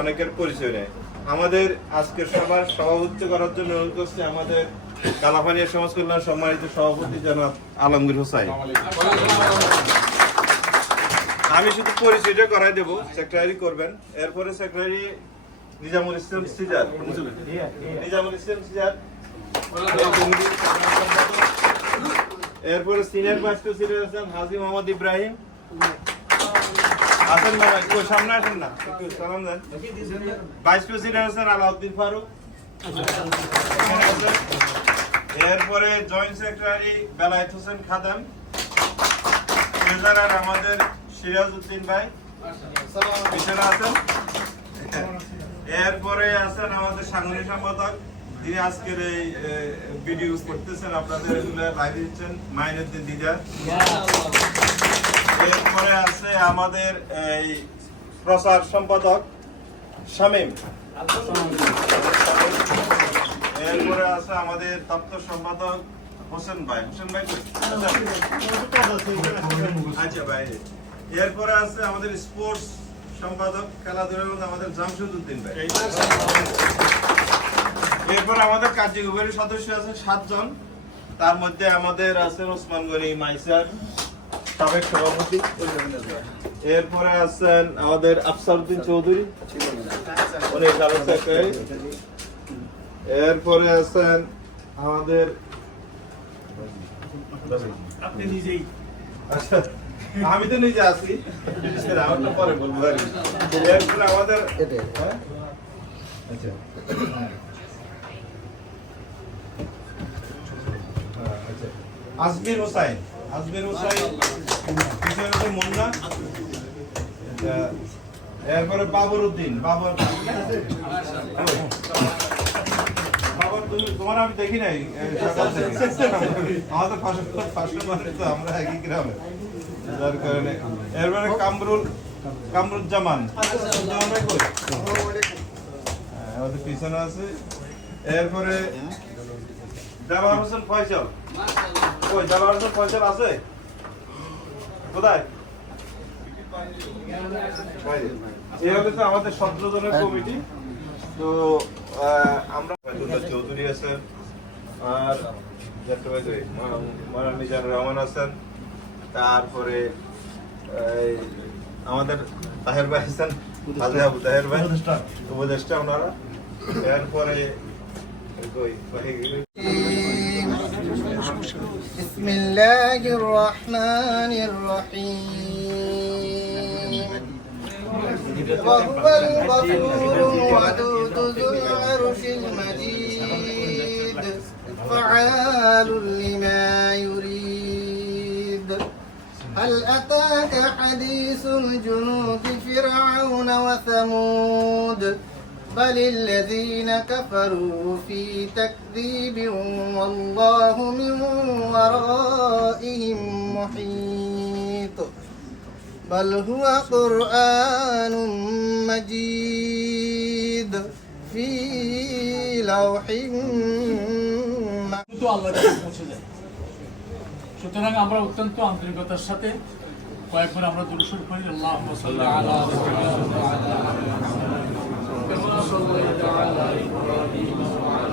অনেকের পরিচয় নেই। আমাদের আজকের সবার সভাপতিত্ব করার জন্য অনুরোধ করছি, আমাদের কালাপানিয়া সমাজ কল্যাণ সম্মানিত সভাপতি জনাব আলমগীর হোসাইন। আমি শুধু পরিচয়টা করাই দেব সেক্রেটারি করবেন। এরপরে সেক্রেটারি নিজামুল ইসলাম সিজার। নিজামুল ইসলাম সিজার। এরপরে senior vice president Haji Mohammad Ibrahim. আসেন না ভাই। সামনে আসেন না। একটু সালাম দেন। ভাইস প্রেসিডেন্ট আছেন আলাউদ্দিন ফারুক। এরপরে joint secretary Belayet Hossain Khadam treasurer আমাদের সিরাজ উদ্দিন ভাই। পিছনে আছেন। এরপরে আছেন আমাদের সাংগঠনিক সম্পাদক। যিনি আজকের এই ভিডিও করতেছেন। আপনাদের লাইভ দিচ্ছেন। মাইনুদ্দিন দিদার। এরপরে আছে আমাদের এই প্রচার সম্পাদক শামীম। এরপরে আছে আমাদের দপ্তর সম্পাদক হোসেন ভাই। হোসেন ভাই আচ্ছা ভাই। এরপরে আছে আমাদের স্পোর্টস সম্পাদক খেলাধুলার মধ্যে আমাদের জামশেদ উদ্দিন ভাই। এরপর আমাদের কার্যকরী সদস্য আছে সাতজন। তার মধ্যে আমাদের আছেন ওসমান গনি, মাইসার সাবেক সভাপতি এরপরে আছেন আমাদের আফসারউদ্দিন চৌধুরী। উনি সাবেক এরপরে আছেন আমাদের আপনি নিজেই। আচ্ছা, আমি তো নিজে আছি। পরে বলব। এরপরে আমাদের? আচ্ছা। আচ্ছা। আজমির হোসাইন। আজমির হোসাইন এরপরে বাবর উদ্দিন বাবর বাবর তুমি তোমার আমি দেখি নাই। আমাদের তো আমরা একই গ্রামে। যার কারণে এরপরে কামরুল কামরুজ্জামান? হ্যাঁ, আমাদের পিছনে আছে। এরপরে দেওয়ার হোসেন ফয়সাল। কই দেওয়ার হোসেন ফয়সাল আছে? কোথায়। এই হচ্ছে আমাদের সতেরো জনের কমিটি। তো আমরা চৌধুরী আছেন আর যাত্রা ভাই কই? মা- মাওলানা মিজানুর রহমান আছেন। তারপরে এই, আমাদের তাহের ভাই আছেন আবু তাহের ভাই। উপদেষ্টা। ওনারা। এরপরে بسم الله الرحمن الرحيم. وهو الغفور الودود ذو العرش المجيد. فعال لما يريد. هل أتاك حديث الجنود فرعون وثمود؟ بل الذين كفروا في تكذيب والله من ورائهم محيط بل هو قرآن مجيد في لوح محفوظ কিন্তু আল্লাহর কাছে পৌঁছে যায় সুতরাং আমরা অত্যন্ত আন্তরিকতার সাথে কয়েকবার আমরা দুরুসুর করি আল্লাহ সাল্লি আলা মুহাম্মাদ ওয়া আলা আলি মুহাম্মাদ كما صليت على إبراهيم وعلى آل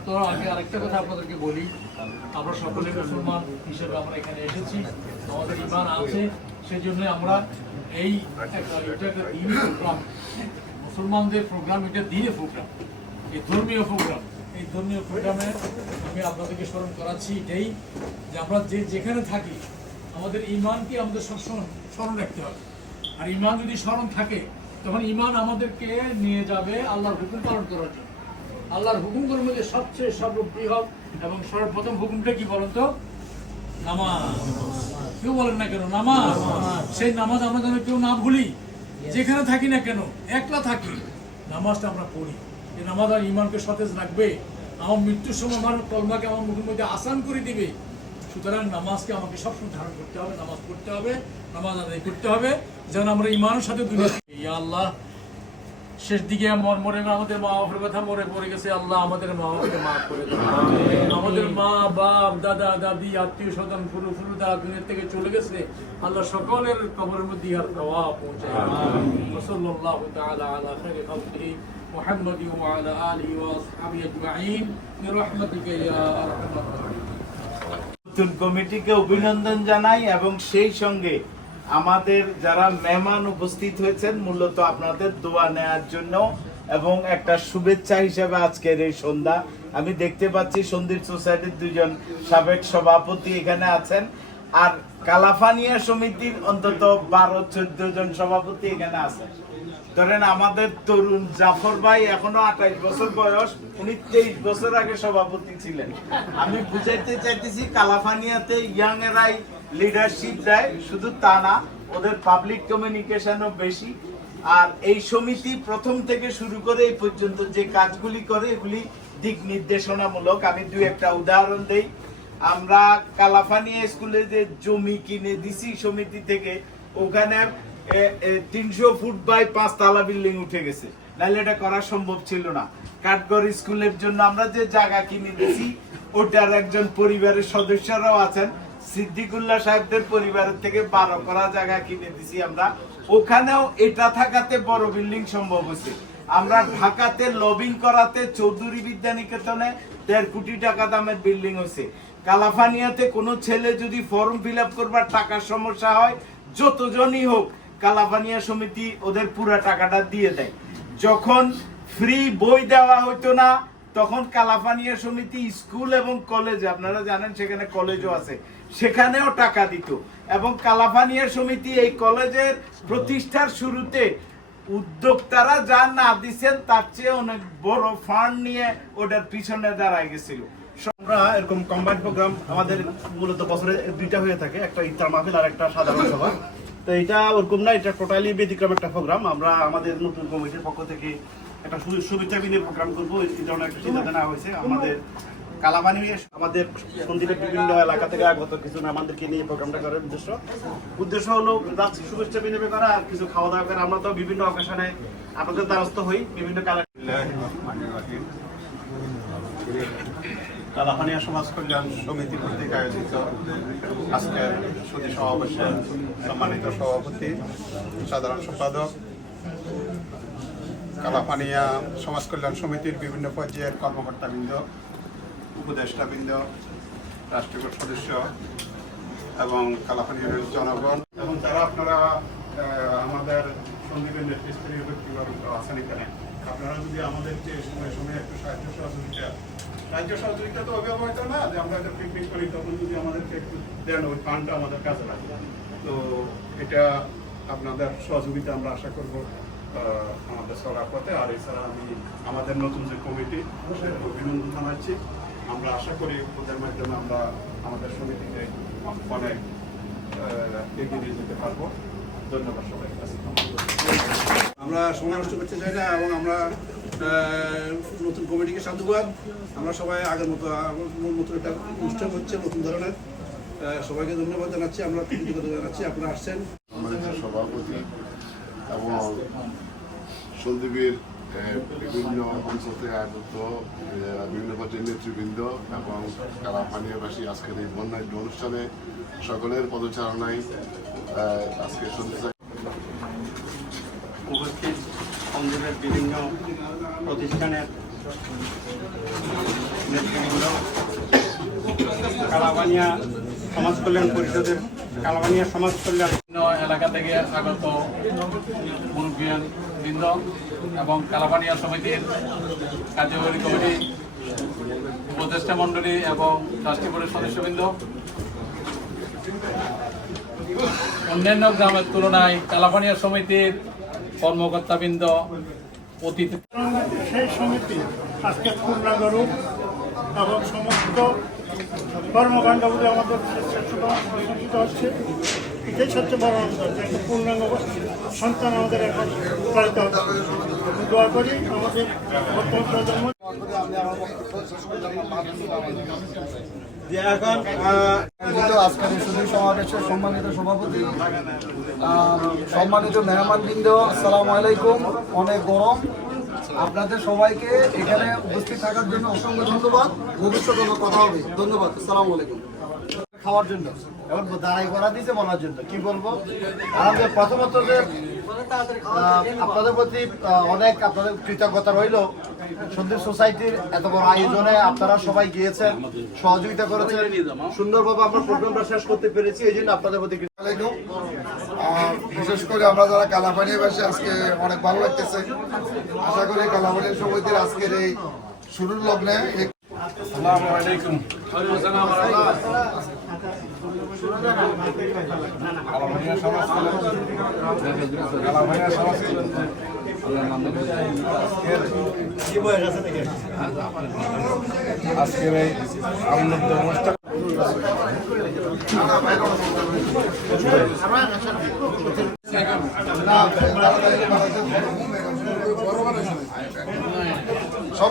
হাত আগে আরেকটা কথা আপনাদেরকে বলি। আমরা সকলে মুসলমান হিসেবে আমরা এখানে এসেছি। আমাদের ইমান আছে সেই জন্য আমরা এই মুসলমানদের প্রোগ্রাম এটা দিনে প্রোগ্রাম এই ধর্মীয় প্রোগ্রাম এই ধর্মীয় প্রোগ্রামে আমি আপনাদেরকে স্মরণ করাচ্ছি এটাই যে আমরা যে যেখানে থাকি, আমাদের ইমানকে আমাদের সবসময় স্মরণ রাখতে হবে। আর ইমান যদি স্মরণ থাকে, তখন ইমান আমাদেরকে নিয়ে যাবে আল্লাহর হুকুম পালন করার জন্য। আল্লাহর হুকুমগুলোর মধ্যে সবচেয়ে সর্ববৃহৎ এবং সর্বপ্রথম হুকুমটা কি বলেন তো? নামাজ। কেউ বলেন না কেন? নামাজ। সেই নামাজ আমরা যেন কেউ না ভুলি, যেখানে থাকি না কেন, একলা থাকি, নামাজটা আমরা পড়ি। এই নামাজ আর ইমানকে সতেজ রাখবে, আমার মৃত্যুর সময় আমার কলমাকে আমার মুখের মধ্যে আসান করে দিবে। সুতরাং নামাজকে আমাকে সবসময় ধারণ করতে হবে, নামাজ পড়তে হবে, নামাজ আদায় করতে হবে, যেন আমরা ইমানের সাথে দুনিয়া ইয়া আল্লাহ শেষ দিকে মর মরে আমাদের মা বাবার কথা মরে পড়ে গেছে আল্লাহ আমাদের মা বাবাকে মাফ করে আমাদের মা বাপ দাদা দাদি আত্মীয় স্বজন ফুরু ফুরুদা দুনিয়া থেকে চলে গেছে আল্লাহ সকলের কবরের মধ্যে আর খাওয়া পৌঁছায় সাল্লাল্লাহু তাআলা আলা খাইরি খালকিহি মুহাম্মাদি ওয়া আলা আলিহি ওয়া আসহাবিহি আজমাইন। বিরহমাতিকা ইয়া আরহামার কমিটিকে অভিনন্দন জানাই এবং সেই সঙ্গে আমাদের যারা মেহমান উপস্থিত হয়েছেন, মূলত আপনাদের দোয়া নেয়ার জন্য এবং একটা শুভেচ্ছা হিসেবে আজকের এই সন্ধ্যা। আমি দেখতে পাচ্ছি সন্দীপ সোসাইটির দুজন সাবেক সভাপতি এখানে আছেন। আর কালাফানিয়া সমিতির অন্তত বারো, চোদ্দ জন সভাপতি এখানে আছেন। ধরেন আমাদের তরুণ জাফর ভাই এখনও আঠাইশ বছর বয়স, উনি তেইশ বছর আগে সভাপতি ছিলেন। আমি বুঝাইতে চাইতেছি কালাফানিয়াতে ইয়াং এরাই লিডারশিপ দেয়, শুধু তা না, ওদের পাবলিক কমিউনিকেশনও বেশি। আর এই সমিতি প্রথম থেকে শুরু করে এই পর্যন্ত যে কাজগুলি করে, এগুলি দিক নির্দেশনামূলক। আমি দুই একটা উদাহরণ দেই। আমরা কালাফানিয়া স্কুলে যে জমি কিনে দিছি সমিতি থেকে, ওখানে তিনশো ফুট বাই পাঁচ তালা বিল্ডিং উঠে গেছে। নাহলে এটা করা সম্ভব ছিল না। কাঠগড় স্কুলের জন্য আমরা যে জায়গা কিনে দিছি, ওটার একজন পরিবারের সদস্যরাও আছেন। সিদ্দিকুল্লাহ সাহেবদের পরিবারের থেকে বারো করা জায়গা কিনে দিছি আমরা। ওখানেও এটা থাকাতে বড় বিল্ডিং সম্ভব হয়েছে। আমরা ঢাকাতে লবিং করাতে, চৌধুরী বিদ্যানিকেতনে দেড় কোটি টাকা দামের বিল্ডিং হয়েছে। কালাফানিয়াতে কোনো ছেলে যদি ফর্ম ফিল করবার টাকার সমস্যা হয়, যতজনই হোক, কালাফানিয়া সমিতি ওদের পুরা টাকাটা দিয়ে দেয়। যখন ফ্রি বই দেওয়া হতো না তখন কালাফানিয়া সমিতি স্কুল এবং কলেজে, আপনারা জানেন সেখানে কলেজও আছে, সেখানেও টাকা দিত। এবং কালাফানিয়া সমিতি এই কলেজের প্রতিষ্ঠার শুরুতে উদ্যোক্তারা যা না দিচ্ছেন তার চেয়ে অনেক বড় ফান্ড নিয়ে ওটার পিছনে দাঁড়ায় গেছিল। আমরা এরকম কম্বাইন প্রোগ্রাম আমাদের মূলত বছরে দুইটা হয়ে থাকে, একটা মাহফিল আর একটা সাধারণ সভা। তো এটা ওরকম না, এটা টোটালি ব্যতিক্রম একটা প্রোগ্রাম আমরা আমাদের নতুন কমিটির পক্ষ থেকে একটা শু- শুভেচ্ছা বিনিয়োগ প্রোগ্রাম করব। এই ধরনের একটা চিন্তা নেওয়া হয়েছে। আমাদের কালাপানি আমাদের সন্দীপের বিভিন্ন এলাকা থেকে আগত কিছু আমাদেরকে নিয়ে প্রোগ্রামটা করার উদ্দেশ্য। উদ্দেশ্য হলো যাচ্ছি শুভেচ্ছা বিনিয়োগ করা আর কিছু খাওয়া দাওয়া করা। আমরা তো বিভিন্ন অকেশনে আপনাদের দ্বারস্থ হই বিভিন্ন কালা কালাহানিয়া সমাজ কল্যাণ সমিতি কর্তৃক আয়োজিত আজকের সুদী সমাবেশের সম্মানিত সভাপতি সাধারণ সম্পাদক কালাপানিয়া সমাজ কল্যাণ সমিতির বিভিন্ন পর্যায়ের কর্মকর্তাবৃন্দ, উপদেষ্টাবৃন্দ রাষ্ট্রীয় সদস্য এবং কালাপানিয়ার জনগণ। এবং যারা আপনারা আমাদের সন্দীপের নেতৃস্থানীয় ব্যক্তিবর্গ আছেন এখানে, আপনারা যদি আমাদের যে সময় সময় একটু সাহায্য সহযোগিতা রাজ্য সহযোগিতা তো অব্যবহৃত না, যে আমরা একটা পিকনিক করি, তখন যদি আমাদেরকে একটু দেন, ওই ফান্ডটা আমাদের কাজে লাগে তো এটা আপনাদের সহযোগিতা আমরা আশা করব। আমাদের চলার পথে আর এছাড়া আমি আমাদের নতুন যে কমিটি সেটা অভিনন্দন জানাচ্ছি। আমরা আশা করি ওদের মাধ্যমে আমরা আমাদের সমিতিকে অনেক এগিয়ে নিয়ে যেতে পারব। ধন্যবাদ সবাই আমরা সময় নষ্ট করতে চাই না এবং আমরা নতুন কমিটিকে সাধুবাদ। আমরা সবাই আগের মতো মতো একটা অনুষ্ঠান হচ্ছে নতুন ধরনের। সবাইকে ধন্যবাদ জানাচ্ছি। আমরা কৃতজ্ঞতা জানাচ্ছি। আপনারা আসছেন। সম্মানিত সভাপতি এবং সন্দীপের বিভিন্ন অঞ্চল থেকে আগত বিভিন্ন পর্যায়ের নেতৃবৃন্দ এবং কালাপানিয়াবাসী আজকের এই বন্যাঢ্য অনুষ্ঠানে সকলের পদচারণায় আজকে সন্দীপ উপস্থিত সন্দীপের বিভিন্ন প্রতিষ্ঠানের নেতৃবৃন্দ কালাবানিয়া সমাজ কল্যাণ পরিষদের কালাবানিয়া সমাজ কল্যাণ বিভিন্ন এলাকা থেকে আগত মুরব্বিয়ান বৃন্দ এবং কালাপানিয়া সমিতির কার্যকরী কমিটি, উপদেষ্টা মণ্ডলী এবং ট্রাস্টি বোর্ডের সদস্যবৃন্দ। অন্যান্য গ্রামের তুলনায় কালাপানিয়া সমিতির কর্মকর্তাবৃন্দ অতীত সেই সমিতি আজকে পূর্ণাঙ্গ এবং সমস্ত কর্মকাণ্ডগুলি আমাদের স্বেচ্ছাসেবক হচ্ছে। এটাই বড় একটা পূর্ণাঙ্গ সন্তান আমাদের এখন পালিত দোয়া করি আমাদের বর্তমান প্রজন্ম। সম্মানিত সভাপতি সম্মানিত মেহমানবৃন্দ, আসসালামু আলাইকুম। অনেক গরম। আপনাদের সবাইকে এখানে উপস্থিত থাকার জন্য অসংখ্য ধন্যবাদ। ভবিষ্যতে কথা হবে। ধন্যবাদ। আসসালামু আলাইকুম। খাওয়ার জন্য। এবং দাঁড়াই করা দিয়েছে বলার জন্য। কি বলব? আমাদের প্রথমত যে আপনাদের প্রতি অনেক আপনাদের কৃতজ্ঞতা রইল। সন্দীপ সোসাইটির এত বড় আয়োজনে আপনারা সবাই গিয়েছেন সহযোগিতা করেছেন। সুন্দরভাবে আমরা প্রোগ্রামটা শেষ করতে পেরেছি এই জন্য আপনাদের প্রতি বিশেষ করে আমরা যারা কালাপানি বাসে আজকে অনেক ভালো লাগতেছে। আশা করি কালাপানির সমিতির আজকের এই শুরুর লগ্নে আসসালামু আলাইকুম। আজকের এই আনন্দ অনুষ্ঠান সব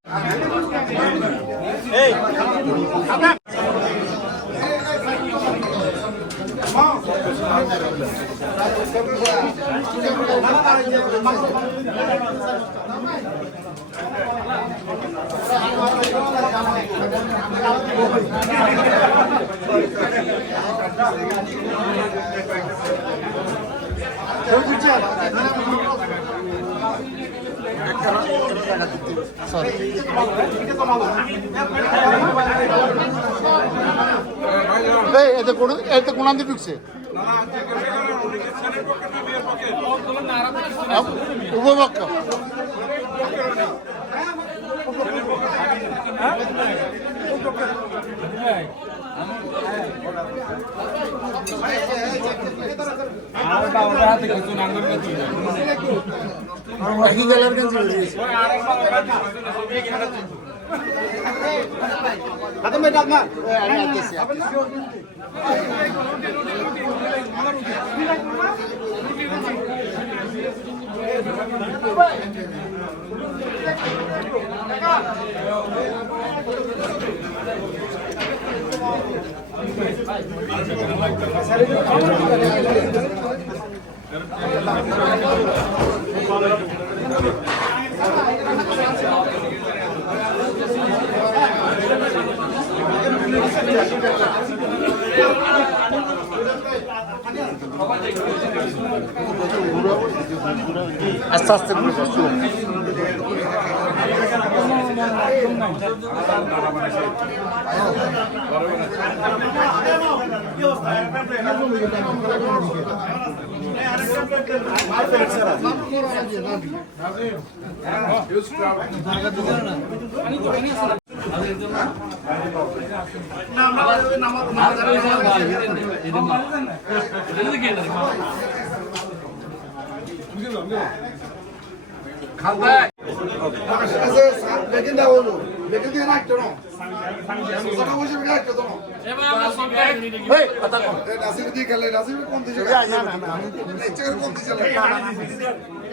এতে কোন এতে কোন আন্দি ঢুকছে। বেকিং একটা কথা বসে বেকিং একটা তো নাসির দিয়ে খেলে নাসির কোন দিছে না না না ইচ্ছা করে কোন দিছে কালামানিয়ার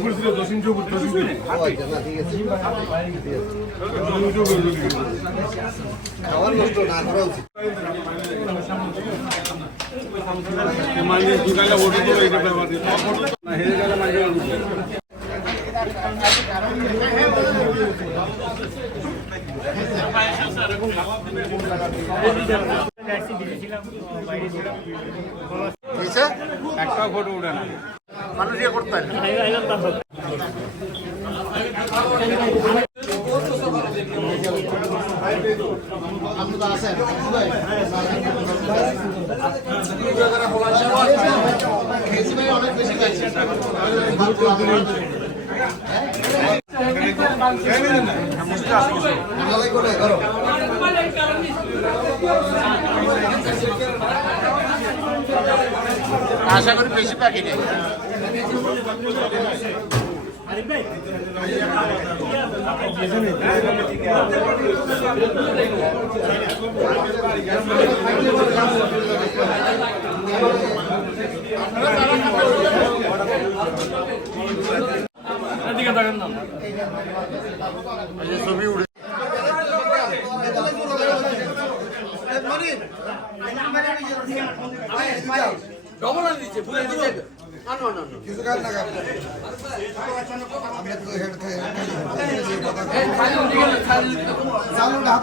ঘুরছিল দশ ইঞ্চু হ্যাঁ, হ্যাঁ, হ্যাঁ। মানুষ ইয়ে করতে অনেক বেশি আশা করি বেশি পাখি নেই। ripetere.